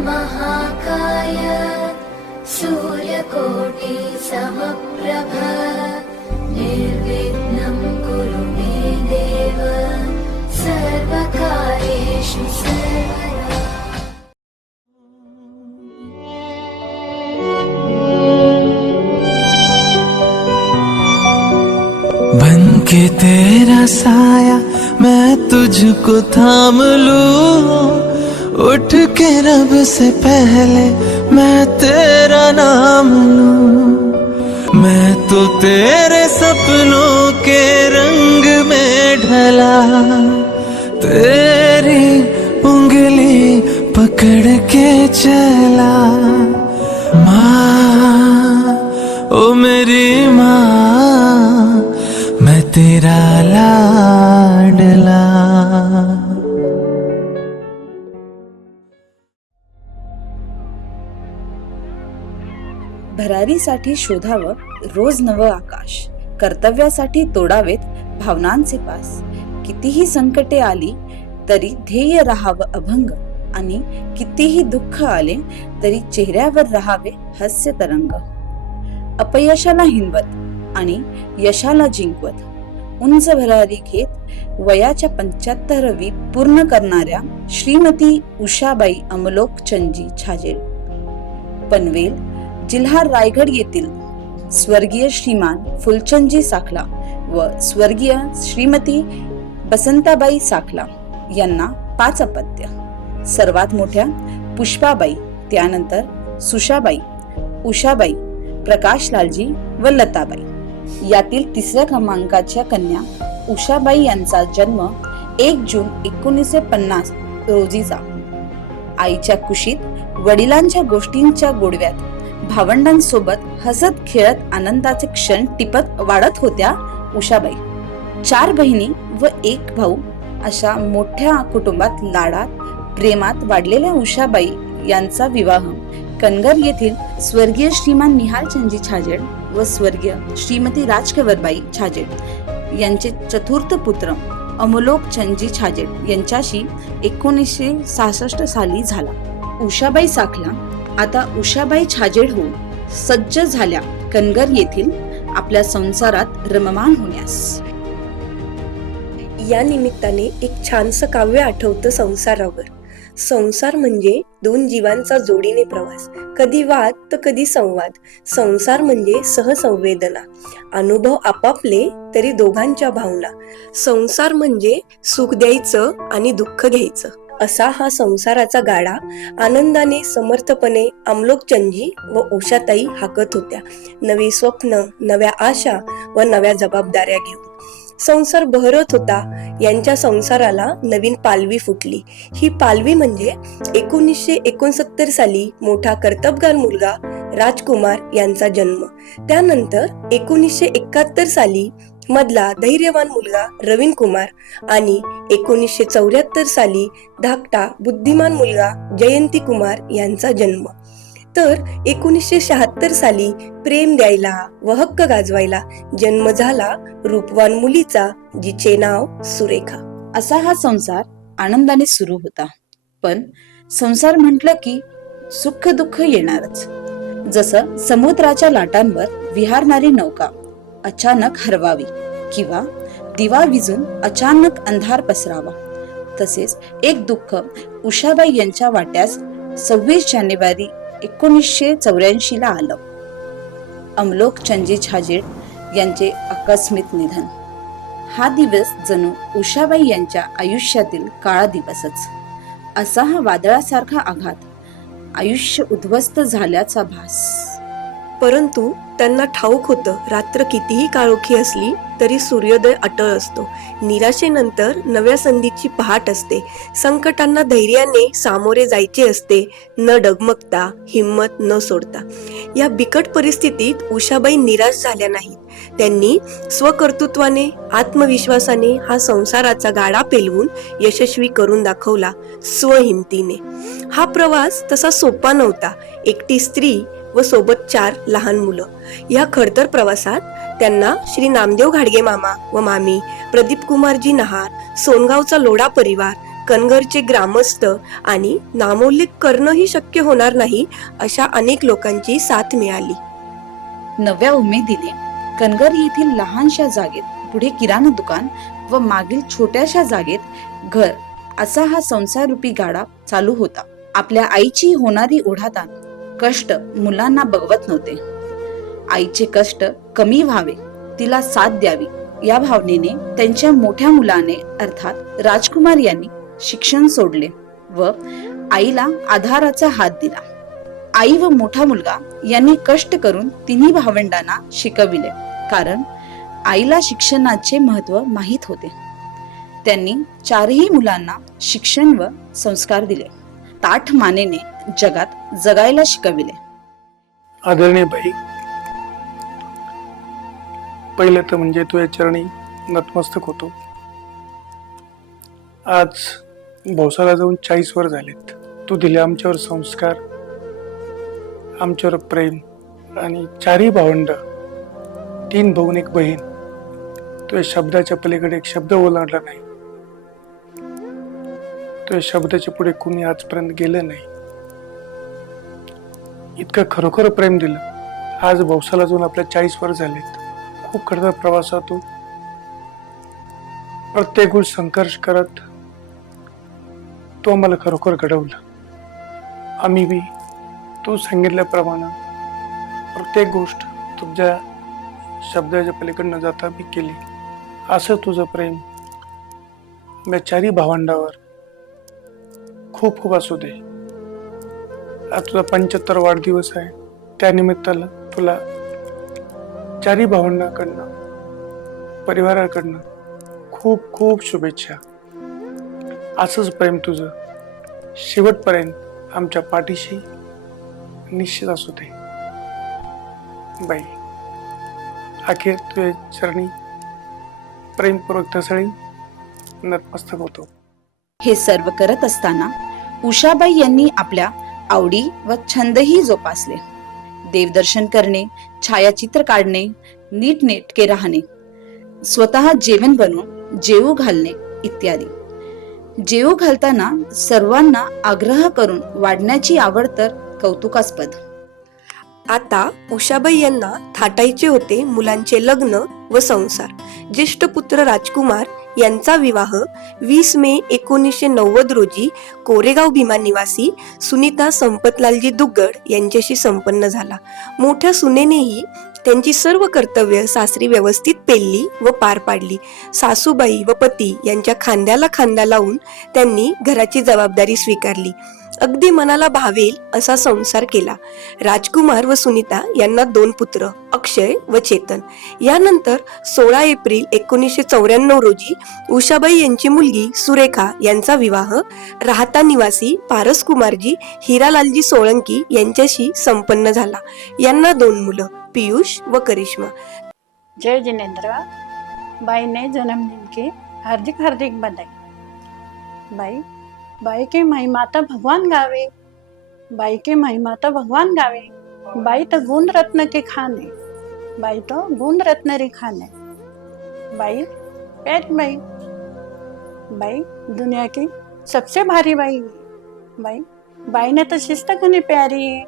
महाकाय सूर्यकोटि समप्रभ निर्विघ्नं कुरु मे देव सर्वकार्येषु सर्वदा। बन के तेरा साया मैं तुझको थाम लूं, उठ के रब से पहले मैं तेरा नाम लूं। मैं तो तेरे सपनों के रंग में ढला, तेरी उंगली पकड़ के चला। माँ ओ मेरी माँ, मैं तेरा लाडला। भरारीसाठी शोधावं रोज नवं आकाश, कर्तव्यासाठी तोडावेत भावनांचे पास। कितीही संकटे आली तरी ध्येय राहावं अभंग, आणि कितीही दुःख आले तरी चेहऱ्यावर राहावे हास्य तरंग। अपयशाला हिंवत आणि यशाला जिंकवत, उंच भरारी घेत वयाच्या 75वी पूर्ण करणाऱ्या श्रीमती उषाबाई अमलोकचंदजी छाजेड, पनवेल, जिल्हा रायगड येथील स्वर्गीय श्रीमान फुलचंदजी साखला व स्वर्गीय श्रीमती बसंताबाई साखला यांना 5 अपत्य। सर्वात मोठ्या पुष्पाबाई, त्यानंतर सुषाबाई, उषाबाई, प्रकाशलालजी व लताबाई। यातील 3ऱ्या क्रमांकाच्या कन्या उषाबाई यांचा जन्म 1 जून 1950 रोजीचा। आईच्या कुशीत वडिलांच्या गोष्टींच्या गोडव्यात भावंडांसोबत हसत खेळत आनंदाचे क्षण टिपत वाढत होत्या उषाबाई। 4 बहिणी व 1 भाऊ अशा मोठ्या कुटुंबात लाडात प्रेमात वाढलेल्या उषाबाई यांचा विवाह कनगर येथील स्वर्गीय श्रीमान निहालचंदजी छाजेड व स्वर्गीय श्रीमती राजकवरबाई छाजेड यांचे चतुर्थ पुत्र अमलोकचंदजी छाजेड यांच्याशी 1966 साली झाला। उषाबाई साखला आता उषाबाई छाजेड होऊन सज्ज झाल्या कनगर येथील आपल्या संसारात रममाण होण्यास। या निमित्ताने एक छानसं काव्य आठवतं संसारावर। संसार म्हणजे 2 जीवांचा जोडीने प्रवास, कधी वाद तर कधी संवाद। संसार म्हणजे सहसंवेदना, अनुभव आपापले तरी दोघांच्या भावना। संसार म्हणजे सुख द्यायचं आणि दुःख घ्यायचं, असा हा संसाराचा गाडा आनंदाने समर्थपणे अमलोकचंदजी व उषाताई हाकत होत्या, नवी स्वप्न, नव्या आशा व नव्या जबाबदाऱ्या घेऊन। संसार बहरत होता, यांच्या संसाराला नवीन पालवी फुटली। ही पालवी म्हणजे 1969 साली मोठा कर्तबगार मुलगा राजकुमार यांचा जन्म, त्यानंतर 1971 साली मधला धैर्यवान मुलगा रवीन कुमार आणि 1974 साली धाकटा बुद्धिमान मुलगा जयंती कुमार यांचा जन्म। तर 1976 साली प्रेम द्यायला व हक्क गाजवायला जन्म झाला रूपवान मुलीचा, जिचे नाव सुरेखा। असा हा संसार आनंदाने सुरू होता। पण संसार म्हटलं की सुख दुःख येणारच। जसं समुद्राच्या लाटांवर विहारणारी नौका अचानक हरवावी किंवा दिवा विझून अचानक अंधार पसरावा, तसेच एक दुःख उषाबाई यांच्या वाट्यास 26 जानेवारी 1984 ला आलं। अमलोकचंदजी छाजेड यांचे आकस्मिक निधन। हा दिवस जणू उषाबाई यांच्या आयुष्यातील काळा दिवसच। असा हा वादळासारखा आघात, आयुष्य उद्ध्वस्त झाल्याचा भास। परंतु त्यांना ठाऊक होतं, रात्र कितीही काळोखी असली तरी सूर्योदय अटळ असतो। निराशेनंतर नव्या संधीची पहाट असते। संकटांना धैर्याने सामोरे जायचे असते, न डगमगता, हिम्मत न सोडता। या बिकट परिस्थितीत उषाबाई निराश झाल्या नाहीत। त्यांनी स्वकर्तृत्वाने, आत्मविश्वासाने हा संसाराचा गाडा पेलवून यशस्वी करून दाखवला, स्वहिमतीने। हा प्रवास तसा सोपा नव्हता। एकटी स्त्री व सोबत 4 लहान मुलं। या खडतर प्रवासात त्यांना श्री नामदेव घाडगे मामा व मामी, प्रदीप कुमारजी नहार, सोनगावचा लोढा परिवार, कणघरचे ग्रामस्थ आणि नामोल्लेख करणंही शक्य होणार नाही अशा अनेक लोकांची साथ मिळाली. नव्या उमेदीने कणगर येथील लहानशा जागेत पुढे किराणा दुकान व मागील छोट्याशा जागेत घर असा हा संसाररूपी गाडा चालू होता. आपल्या आईची होणारी ओढाताण कष्ट मुलांना बघवत नव्हते. आईचे कष्ट कमी व्हावे, तिला साथ द्यावी या भावनेने त्यांच्या मोठ्या मुलाने अर्थात राजकुमार यांनी शिक्षण सोडले व आईला आधाराचा हात दिला. आई व मोठा मुलगा यांनी कष्ट करून तिन्ही भावंडांना शिकविले, कारण आईला शिक्षणाचे महत्व माहीत होते. त्यांनी चारही मुलांना शिक्षण व संस्कार दिले. ताठ मानेने जगात जगायला शिकविले. आदरणीय बाई, पहिले तर म्हणजे तुझ्या चरणी नतमस्तक होतो. आज भोसाला जाऊन 40 वर झालेत. तू दिले आमच्यावर संस्कार, आमच्यावर प्रेम आणि 4ही भावंड, 3 भाऊ आणि 1 बहीण. तुझ्या शब्दाच्या पलीकडे एक शब्द ओलांडला नाही. तुझ्या शब्दाच्या पुढे कुणी आजपर्यंत गेलं नाही. इतकं खरोखर प्रेम दिलं. आज भोसाला जाऊन आपल्या 40 वर झालेत. खूप कठोर प्रवासातून प्रत्येक गोष्ट संघर्ष करत तू आम्हाला खरोखर घडवलं. आम्ही बी तू सांगितल्याप्रमाणे प्रत्येक गोष्ट तुझ्या शब्दाच्या पलीकडनं जाता बी केली. असं तुझं प्रेम मी 4ही भावंडावर खूप खूप असू दे. आज तुझा 75 वाढदिवस आहे. त्या निमित्ताला तुला 4ही भावंडांकडनं, परिवाराकडनं खूप खूप शुभेच्छा. असंच प्रेम तुझं शेवटपर्यंत आमच्या पाठीशी निश्चित असू दे. बाई, अखेर तुझ्या चरणी प्रेमपूर्वक तसळी नतमस्तक होतो. हे सर्व करत असताना उषाबाई यांनी आपल्या आवडी व छंदही जोपासले. देवदर्शन करणे, छायाचित्र काढणे, नीटनेटके राहणे, स्वतः जेवण बनवून जेवू घालणे इत्यादी. जेवू घालताना सर्वांना आग्रह करून वाढण्याची आवड तर कौतुकास्पद. आता उषाबाई यांना थाटायचे होते मुलांचे लग्न व संसार. ज्येष्ठ पुत्र राजकुमार यांचा विवाह 20 मे 1990 रोजी कोरेगाव भीमा निवासी सुनीता संपतलालजी दुग्गड यांच्याशी संपन्न झाला. मोठ्या सुनेनेही त्यांची सर्व कर्तव्य सासरी व्यवस्थित पेलली व पार पाडली. सासूबाई व पती यांच्या खांद्याला खांदा लावून त्यांनी घराची जबाबदारी स्वीकारली. अगदी मनाला भावेल असा संसार केला. राजकुमार व सुनीता यांना 2 पुत्र, अक्षय व चेतन. यानंतर 16 एप्रिल 1994 रोजी उषाबाई यांची मुलगी सुरेखा यांचा विवाह राहता निवासी पारसकुमारजी हिरालालजी सोळंकी यांच्याशी संपन्न झाला. यांना 2 मुलं, पीयूष व करिश्मा. जय जिनेंद्र। बाई ने जन्मदिन की हार्दिक हार्दिक बधाई। बाई बाई के महिमा तो भगवान गावे, बाई के महिमा तो भगवान गावे। बाई तो गुण रत्न के खाने, बाई तो गुण रत्न रे खाने। बाई पेट बाई, बाई दुनिया की सबसे भारी बाई। बाई बाई ने तो शिस्त घनी प्यारी है,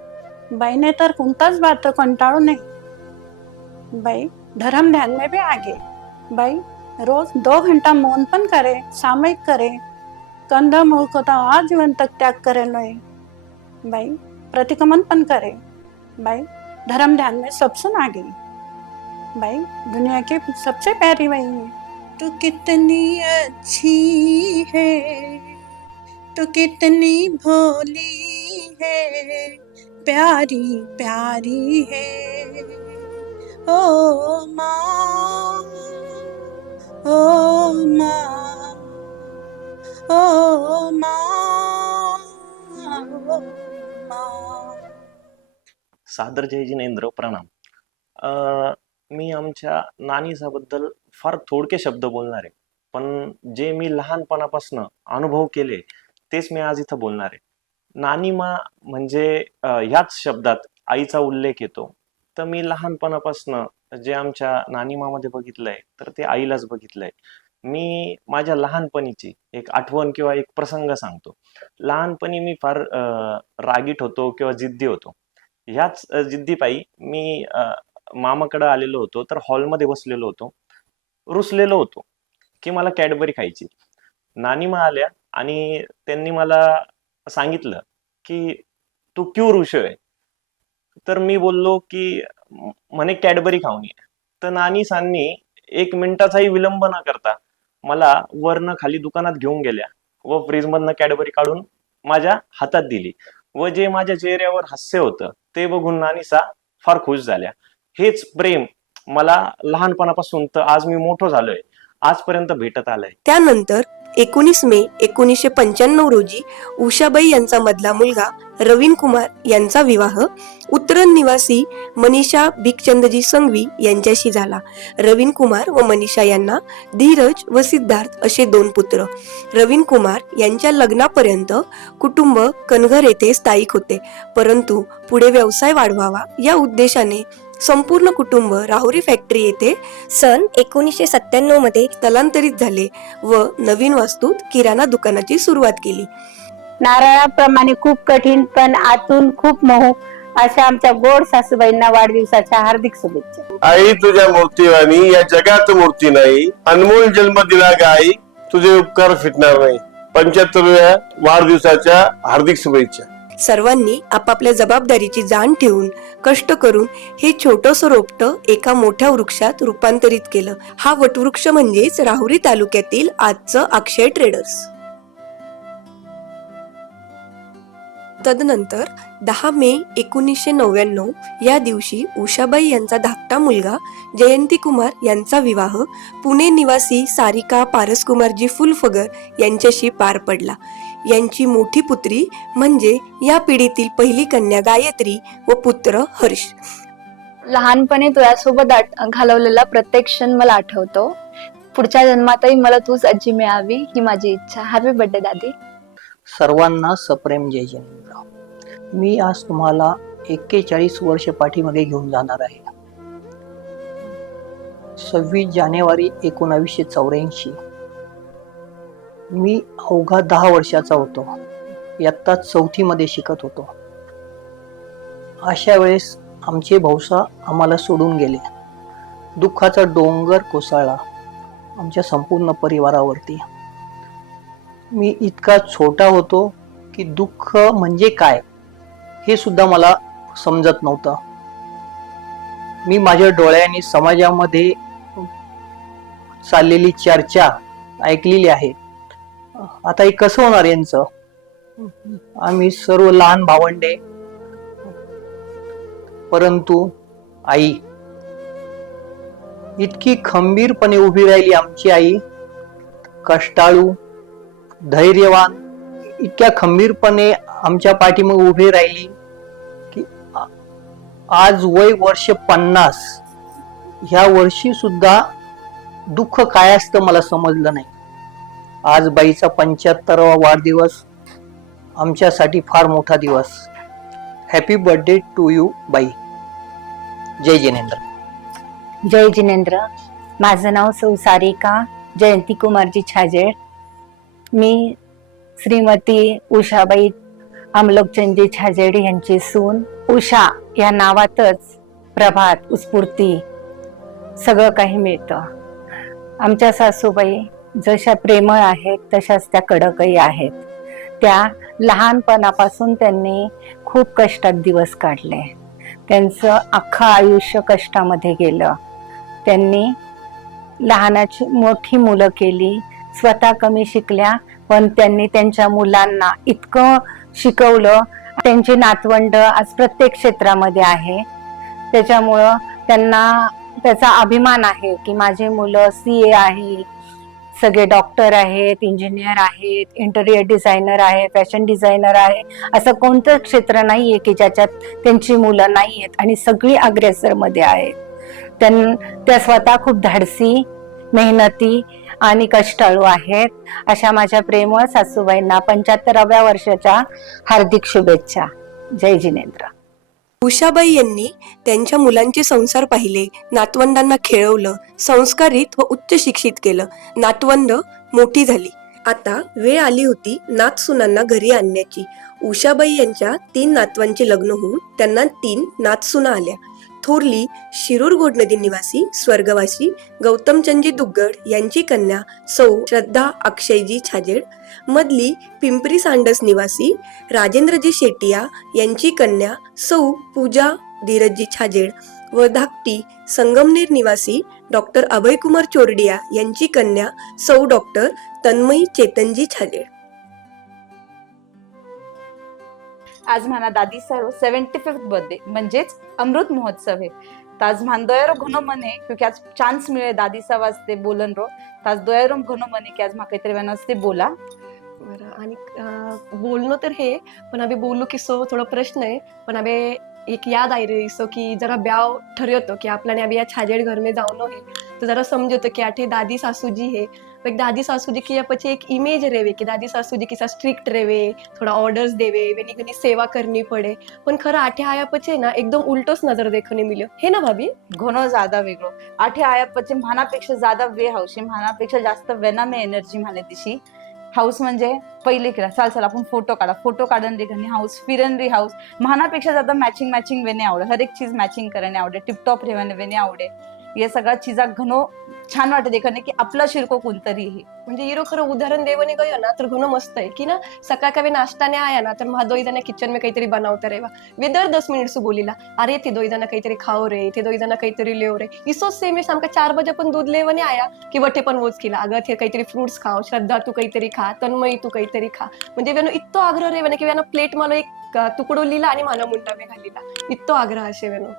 बाई ने तर कोणताच बात कंटाळू नहीं। बाई धर्म ध्यान में भी आगे। बाई रोज 2 घंटा मौन पण करे, सामयिक करे, कंधा मुळकता आजीवन तक त्याग करे नहीं। बाई प्रतिक्रमण पण करे। बाई धर्म ध्यान में सबसे आगे। बाई दुनिया की सबसे प्यारी बाई है। तू कितनी अच्छी है, तू कितनी भोली है, प्यारी प्यारी है ओ माँ, ओ माँ, ओ माँ, ओ माँ। सादर जय जिनेंद्र, प्रणाम। मी आमच्या नानीसाबद्दल फार थोडके शब्द बोलणार आहे, पण जे मी लहानपणापासून अनुभव केले तेच मी आज इथं बोलणार आहे। नानीमा म्हणजे ह्याच शब्दात आईचा उल्लेख येतो। तर मी लहानपणापासून जे आमच्या नानीमामध्ये बघितलंय तर ते आईलाच बघितलंय। मी माझ्या लहानपणीची एक आठवण किंवा एक प्रसंग सांगतो. लहानपणी मी फार रागीट होतो किंवा जिद्दी होतो. ह्याच जिद्दीपायी मी मामाकडे आलेलो होतो, तर हॉलमध्ये बसलेलो होतो, रुसलेलो होतो की मला कॅडबरी खायची. नानीमा आल्या आणि त्यांनी मला सांगितलं की तू क्यों रुसोय? तर मी बोललो की म्हणे कॅडबरी खाऊन ये. तर नानीसांनी 1 मिनिटाचाही विलंब न करता मला वरनं खाली दुकानात घेऊन गेल्या व फ्रीजमधनं कॅडबरी काढून माझ्या हातात दिली व जे माझ्या चेहऱ्यावर हास्य होतं ते बघून नानीसा फार खुश झाल्या. हेच प्रेम मला लहानपणापासून तर आज मी मोठो झालोय आजपर्यंत भेटत आलंय. त्यानंतर 19 मे 1995 रोजी उषाबाई यांचा मधला मुलगा रवीन कुमार यांचा विवाह उतरन निवासी मनीषा भिकचंदजी संघवी यांच्याशी झाला. रवीन कुमार व मनीषा यांना धीरज व सिद्धार्थ असे 2 पुत्र. रवीन कुमार यांच्या लग्नापर्यंत कुटुंब कनगर येथे स्थायिक होते, परंतु पुढे व्यवसाय वाढवावा या उद्देशाने संपूर्ण कुटुंब राहुरी फॅक्टरी येथे सन 1997 मध्ये स्थलांतरित झाले व नवीन वास्तूत किराणा दुकानाची सुरुवात केली. नारळाप्रमाणे खूप कठीण पण आतून खूप मोहक अशा आमच्या गोड सासूबाईंना वाढदिवसाच्या हार्दिक शुभेच्छा. आई तुझ्या मूर्तीवाणी या जगात मूर्ती नाही, अनमोल जन्म दिला गाई तुझे उपकार फिटणार नाही. 75व्या वाढदिवसाच्या हार्दिक शुभेच्छा. सर्वांनी आपापल्या जबाबदारीची जाण ठेवून कष्ट करून हे छोटंसं रोपटं एका मोठ्या वृक्षात रूपांतरित केलं. हा वटवृक्ष म्हणजेच राहुरी तालुक्यातील आजचं अक्षय ट्रेडर्स. तदनंतर 10 मे 1999 या दिवशी उषाबाई यांचा धाकटा मुलगा जयंती कुमार यांचा विवाह पुणे निवासी सारिका पारसकुमारजी फुलफगर यांच्याशी पार पडला. यांची मोठी पुत्री म्हणजे या पिढीतील पहिली कन्या गायत्री व पुत्र हर्ष. लहानपणी तुझ्यासोबत घालवलेला प्रत्येक क्षण मला आठवतो. पुढच्या जन्मातही मला तूच आजी मिळावी ही माझी इच्छा. हॅपी बर्थडे दादी. सर्वांना सप्रेम जय जिनेंद्र. मी आज तुम्हाला 41 वर्ष पाठीमागे घेऊन जाणार आहे. 26 जानेवारी 1984 मी अवघा 10 वर्षाचा होतो. इयत्ता 4थी मध्ये शिकत होतो. अशा वेळेस आमचे भाऊसा आम्हाला सोडून गेले. दुःखाचा डोंगर कोसळला आमच्या संपूर्ण परिवारावरती. मी इतका छोटा होतो की दुःख म्हणजे काय हे सुद्धा मला समजत नव्हतं. मी माझ्या डोळ्यांनी समाजामध्ये चाललेली चर्चा ऐकलेली आहे. आता हे कसं होणार यांचं? आम्ही सर्व लहान भावंडे, परंतु आई इतकी खंबीरपणे उभी राहिली. आमची आई कष्टाळू, धैर्यवान, इतक्या खंबीरपणे आमच्या पाठीमागे उभी राहिली की आज वय वर्ष 50 ह्या वर्षी सुद्धा दुःख काय असतं मला समजलं नाही. आज बाईचा 75वा वाढदिवस आमच्यासाठी फार मोठा दिवस. हॅपी बर्थडे टू यू बाई. जय जिनेंद्र. जय जिनेंद्र. माझं नाव सौ सारिका जयंती कुमारजी छाजेड. मी श्रीमती उषाबाई अमलोकचंदजी छाजेड यांची सून. उषा या नावातच प्रभात, उत्स्फूर्ती सगळं काही मिळतं. आमच्या सासूबाई जशा प्रेमळ आहेत तशाच त्या कडकही आहेत. त्या लहानपणापासून त्यांनी खूप कष्टात दिवस काढले. त्यांचं अख्खं आयुष्य कष्टामध्ये गेलं. त्यांनी लहानाची मोठी मुलं केली. स्वतः कमी शिकल्या पण त्यांनी त्यांच्या मुलांना इतकं शिकवलं. त्यांची नातवंड आज प्रत्येक क्षेत्रामध्ये आहे. त्याच्यामुळं त्यांना त्याचा अभिमान आहे की माझे मुलं CA आहे, सगळे डॉक्टर आहेत, इंजिनियर आहेत, इंटेरियर डिझायनर आहे, फॅशन डिझायनर आहे. असं कोणतं क्षेत्र नाहीये की ज्याच्यात त्यांची मुलं नाही आहेत आणि सगळी अग्रेसरमध्ये आहेत. त्या स्वतः खूप धाडसी, मेहनती आणि कष्टाळू आहेत. अशा माझ्या प्रेमळ सासूबाईंना 75व्या वर्षाच्या हार्दिक शुभेच्छा. जय जिनेंद्र. उषाबाई यांनी त्यांच्या मुलांचे संसार पाहिले, नातवंडांना खेळवलं, संस्कारित व उच्च शिक्षित केलं. नातवंड मोठी झाली. आता वेळ आली होती नातसुनांना घरी आणण्याची. उषाबाई यांच्या 3 नातवांचे लग्न होऊन त्यांना 3 नातसुना आल्या. थोरली शिरूर घोडनदी निवासी स्वर्गवासी गौतमचंदजी दुग्गड यांची कन्या सौ श्रद्धा अक्षयजी छाजेड, मधली पिंपरी सांडस निवासी राजेंद्रजी शेटिया यांची कन्या सौ पूजा धीरजजी छाजेड व धाकटी संगमनेर निवासी डॉक्टर अभयकुमार चोरडिया यांची कन्या सौ डॉक्टर तन्मयी चेतनजी छाजेड. आज म्हणा दादी सर 75th बर्थडे म्हणजेच अमृत महोत्सव है. ताज मान दोयरो घणो मने क्योंकि आज चान्स मिळे दादी सा वाजते बोलन रो. ताज दोयरो घणो मने की आज म्हाका काहीतरी वाजते बोला. बरं, आणि बोलणं तर हे पण अभि बोलू की सो थोडा प्रश्न आहे. पण अभि एक याद आई रही सो कि जरा ब्याव ठरियोतो कि आपल्याने अभी या छाजेड़ घर में जाओ है तो जरा समझो कि आठे दादी सासू जी है. एक दादी सासू जी की પછી एक इमेज रेवे कि दादी सासू जी किसा स्ट्रिक्ट रेवे, थोड़ा ऑर्डर्स देवे, वेनी घनी सेवा करनी पड़े. पण खरं आठे आया પછી ना एकदम उलटोच नजर देखने मिल्यो है ना भाभी. घणो ज्यादा वेगळो. आठे आया પછી म्हानापेक्षा ज्यादा वे हावशी, म्हानापेक्षा जास्त वेनामे एनर्जी म्हाने दिशी. हाऊस म्हणजे पहिले केला चाल आपण फोटो काढा, फोटो काढून रे घनी हाऊस, फिरन रे हाऊस. म्हानापेक्षा ज्यादा मॅचिंग वेने आवडे, हर एक चीज मॅचिंग करणे आवडे, टिपटॉप रेवाने वेने आवडे. या सगळ्या चीजा घणो छान वाटत देखणे की आपला शिरको कोणतरी हे. म्हणजे हिरो खरं उदाहरण देवने गयो ना तर घणो मस्त आहे की ना. सकाळ कभी नाश्ताने आया ना तर महा 2 जना किचन में काहीतरी बनावता रेवा. वे दर 10 मिनिट सु बोलीला अरे ते 2 जना काहीतरी खाओ रे, ते 2 जना काहीतरी लेव रे. इसो सेम है सामका 4 बजे पण दूध लेवने आया की वटे पण वोच केला अगं ते काहीतरी फ्रुट्स खाओ, श्रद्धा तू काहीतरी खा, तन्मयी तू काहीतरी खा. म्हणजे वेनो इत्तो आग्रह रेवने की वेनो प्लेट मला एक तुकडो लिला आणि माना मुंडा में घालीला. इत्तो आग्रह असे वेनो.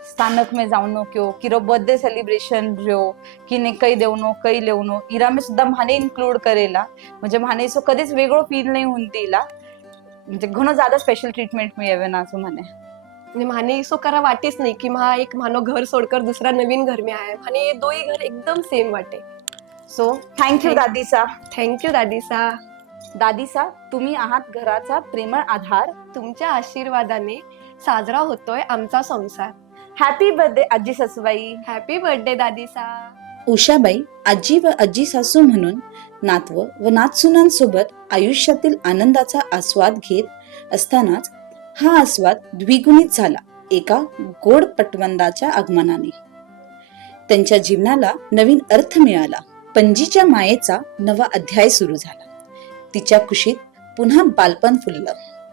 स्थानक में जाऊनो क्यों किरो बर्थडे सेलिब्रेशन रहो की ने कई देवनो कई लेवनो इरा में सुद्धा म्हाने इन्क्लूड करेला. म्हणजे म्हाने सो कधीच वेगळो फील नाही होऊन दिला. म्हणजे घणो ज्यादा स्पेशल ट्रीटमेंट मिळेवे ना असं म्हणे. म्हाने इसो करा वाटेच नाही की महा एक मानो घर सोडकर दुसरा नवीन घर में आया. म्हाने 2 घर एकदम सेम वाटे. सो थँक्यू दादीसा. थँक्यू दादीसा. दादीसा तुम्ही आहात घराचा प्रेमळ आधार. तुमच्या आशीर्वादाने साजरा होतोय आमचा संसार. हॅपी बर्थडे आजी सासूबाई. Happy birthday दादीसा. उषाबाई आजी व आजी सासू म्हणून नातव व नातसुनांसोबत आयुष्यातील आनंदाचा आस्वाद घेत असतानाच हा आस्वाद द्विगुणित झाला एका गोड पटवंदाच्या आगमनाने. त्यांच्या जीवनाला नवीन अर्थ मिळाला. पणजीच्या मायेचा नवा अध्याय सुरू झाला. तिच्या कुशीत पुन्हा बालपण फुललं.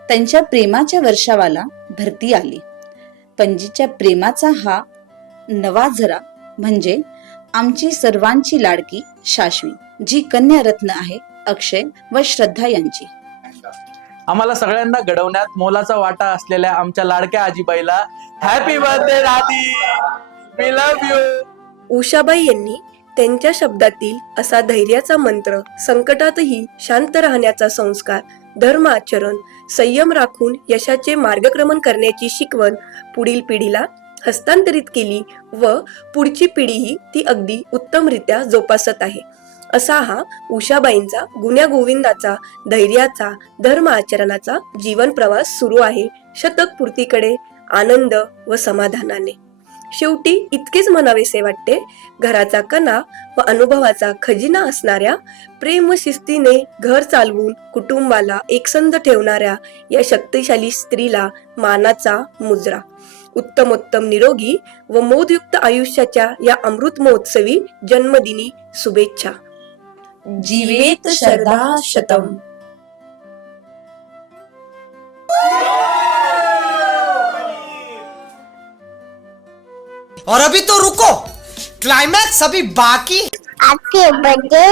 त्यांच्या प्रेमाच्या वर्षावाला भरती आली. पणजीच्या प्रेमाचा हा नवा झरा म्हणजे आमची सर्वांची लाडकी शाश्वी जी कन्या रत्न आहे अक्षय व श्रद्धा यांची. आम्हाला सगळ्यांना घडवण्यात मोलाचा वाटा असलेल्या आमच्या लाडक्या आजीबाईला हॅपी बर्थडे दादी, वी लव्ह यू. उषाबाई यांनी त्यांच्या शब्दातील असा धैर्याचा मंत्र, संकटातही शांत राहण्याचा संस्कार, धर्म आचरण, संयम राखून यशाचे मार्गक्रमण करण्याची शिकवण पुढील पिढीला हस्तांतरित केली व पुढची पिढीही ती अगदी उत्तमरित्या जोपासत आहे. असा हा उषाबाईंचा गुण्या गोविंदाचा, धैर्याचा, धर्म आचरणाचा जीवन प्रवास सुरू आहे शतक पूर्तीकडे आनंद व समाधानाने. शेवटी इतकेच म्हणावेसे वाटते, घराचा कणा व अनुभवाचा खजिना असणाऱ्या, प्रेम व शिस्तीने घर चालवून कुटुंबाला एकसंध ठेवणाऱ्या या शक्तिशाली स्त्रीला मानाचा मुजरा. उत्तमोत्तम निरोगी व मोदयुक्त आयुष्याच्या या अमृत महोत्सवी जन्मदिनी शुभेच्छा. जीवेत शरदा शतम. और अभी तो रुको, क्लाइमैक्स अभी बाकी. आपके बर्थडे